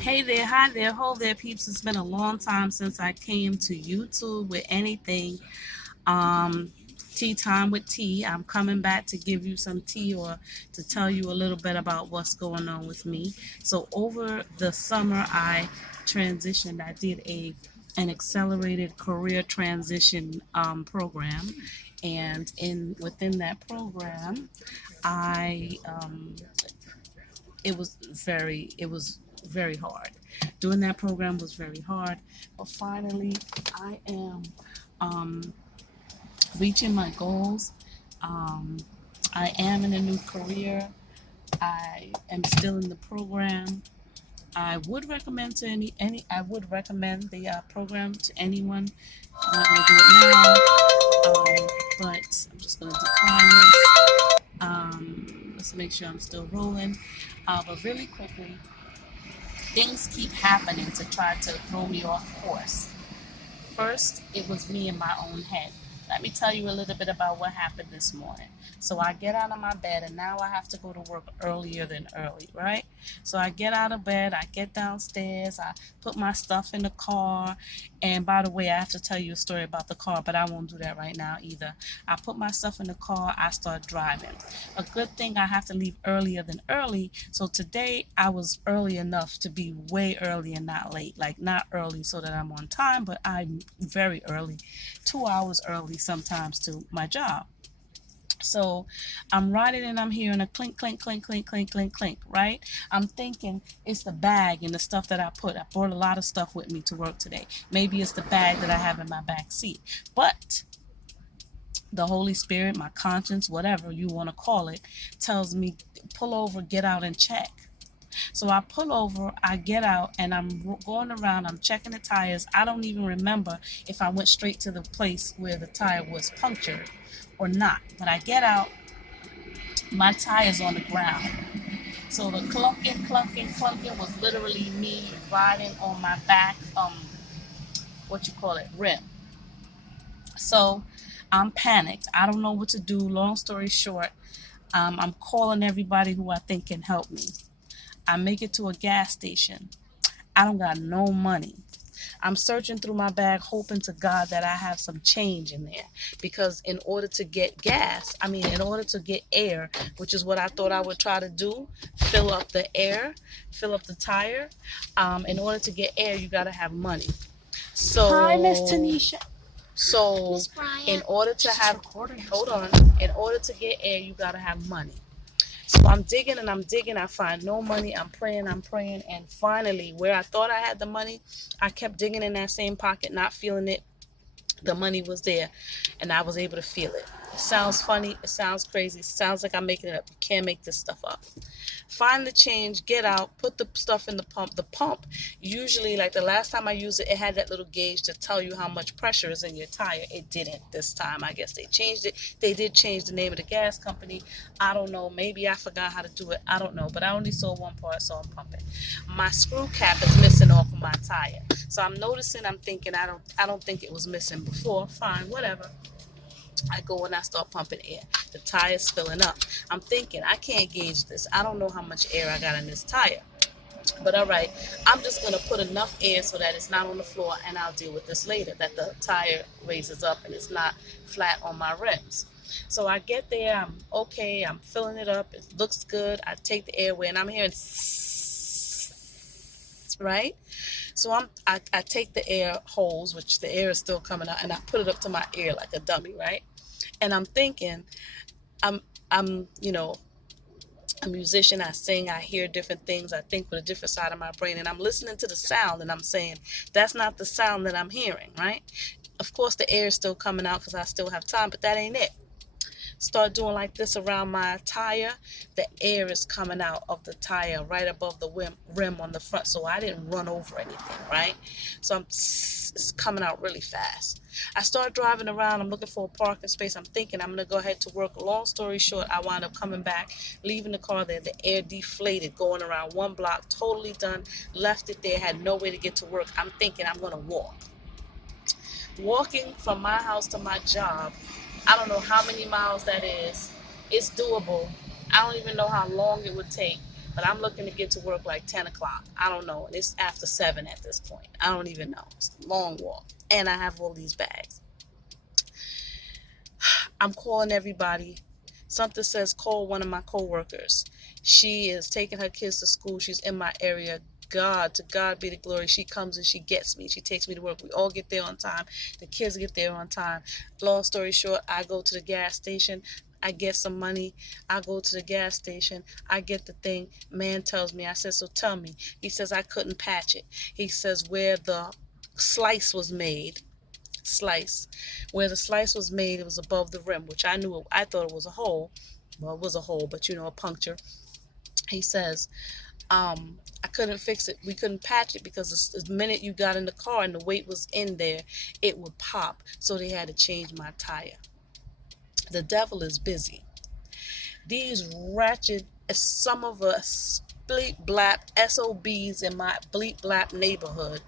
Hey there, hi there, ho there, peeps. It's been a long time since I came to YouTube with anything. Um, Tea time with tea. I'm coming back to give you some tea or to tell you a little bit about what's going on with me. So over the summer, I transitioned. I did an accelerated career transition program, and in within that program, I it was very hard. Doing that program was very hard, but finally I am um, reaching my goals. Um, I am in a new career. I am still in the program. I would recommend to any. I would recommend the program to anyone. I'm not gonna do it now, but I'm just gonna decline this. Let's make sure I'm still rolling. But really quickly, things keep happening to try to throw me off course. First, it was me in my own head. Let me tell you a little bit about what happened this morning. So I get out of my bed and now I have to go to work earlier than early, right? So I get out of bed, I get downstairs, I put my stuff in the car. And by the way, I have to tell you a story about the car, but I won't do that right now either. I put my stuff in the car, I start driving. A good thing I have to leave earlier than early. So today I was early enough to be way early and not late. Like not early so that I'm on time, but I'm very early, 2 hours early sometimes to my job. So I'm riding and I'm hearing a clink, clink, clink, clink, clink, clink, clink, right? I'm thinking it's the bag and the stuff that I put. I brought a lot of stuff with me to work today. Maybe it's the bag that I have in my back seat. But the Holy Spirit, my conscience, whatever you want to call it, tells me pull over, get out and check. So I pull over, I get out, and I'm going around, I'm checking the tires. I don't even remember if I went straight to the place where the tire was punctured or not. But I get out, my tire's on the ground. So the clunking, clunking, clunking was literally me riding on my back, what you call it, rim. So I'm panicked. I don't know what to do. Long story short, I'm calling everybody who I think can help me. I make it to a gas station. I don't got no money. I'm searching through my bag, hoping to God that I have some change in there. Because in order to get gas, in order to get air, which is what I thought I would try to do, fill up the air, fill up the tire. In order to get air, you got to have money. So, Hi, Miss Tanisha. So, Miss Bryant. in order to have, hold on, in order to get air, you got to have money. So I'm digging and I'm digging. I find no money. I'm praying. And finally, where I thought I had the money, I kept digging in that same pocket, not feeling it. The money was there and I was able to feel it. It sounds funny. It sounds crazy. It sounds like I'm making it up. You can't make this stuff up. Find the change, get out, put the stuff in the pump. The pump, usually, like the last time I used it, it had that little gauge to tell you how much pressure is in your tire. It didn't this time. I guess they changed it. They did change the name of the gas company. I don't know. Maybe I forgot how to do it. I don't know. But I only saw one part, so I'm pumping. My screw cap is missing off of my tire. So I'm noticing, I'm thinking, I don't think it was missing before. Fine, whatever. I go and I start pumping air. The tire's filling up. I'm thinking, I can't gauge this. I don't know how much air I got in this tire. But all right, I'm just going to put enough air so that it's not on the floor, and I'll deal with this later, that the tire raises up and it's not flat on my rims. So I get there, I'm okay, I'm filling it up, it looks good. I take the air away and I'm hearing right? So I take the air hose, which the air is still coming out, and I put it up to my ear like a dummy, right? And I'm thinking, I'm a musician. I sing, I hear different things, I think with a different side of my brain, and I'm listening to the sound and I'm saying, that's not the sound that I'm hearing, right? Of course the air is still coming out because I still have time, but that ain't it. Start doing like this around my tire, the air is coming out of the tire right above the rim on the front, so I didn't run over anything, right? So it's coming out really fast. I start driving around, I'm looking for a parking space, I'm thinking I'm going to go ahead to work. Long story short, I wound up coming back, leaving the car there, the air deflated, going around one block, totally done, left it there, had no way to get to work. I'm thinking I'm going to walk. Walking from my house to my job, I don't know how many miles that is. It's doable. I don't even know how long it would take. but I'm looking to get to work like 10 o'clock. I don't know. And it's after 7 at this point. I don't even know. It's a long walk. And I have all these bags. I'm calling everybody. Something says call one of my coworkers. She is taking her kids to school. She's in my area. To God be the glory. She comes and she gets me. She takes me to work. We all get there on time. The kids get there on time. Long story short, I go to the gas station. I get some money. I go to the gas station. I get the thing. Man tells me. I said, so tell me. He says I couldn't patch it. He says where the slice was made. Where the slice was made, it was above the rim, which I thought it was a hole. Well, it was a hole, but a puncture. He says, I couldn't fix it. We couldn't patch it because the minute you got in the car and the weight was in there, it would pop. So they had to change my tire. The devil is busy. These ratchet, some of us bleep blap SOBs in my bleep blap neighborhood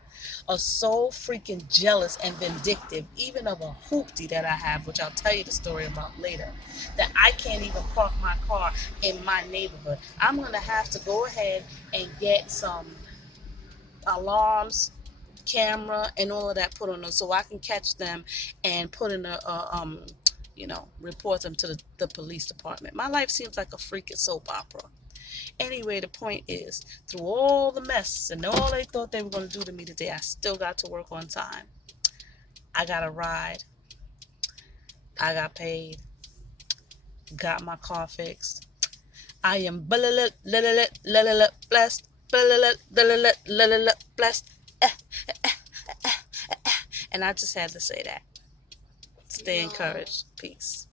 are so freaking jealous and vindictive, even of a hoopty that I have, which I'll tell you the story about later, that I can't even park my car in my neighborhood. I'm going to have to go ahead and get some alarms, camera, and all of that put on them so I can catch them and put in report them to the police department. My life seems like a freaking soap opera. Anyway, the point is, through all the mess and all they thought they were going to do to me today, I still got to work on time. I got a ride. I got paid. Got my car fixed. I am blessed. Blessed. And I just had to say that. Stay encouraged. Peace.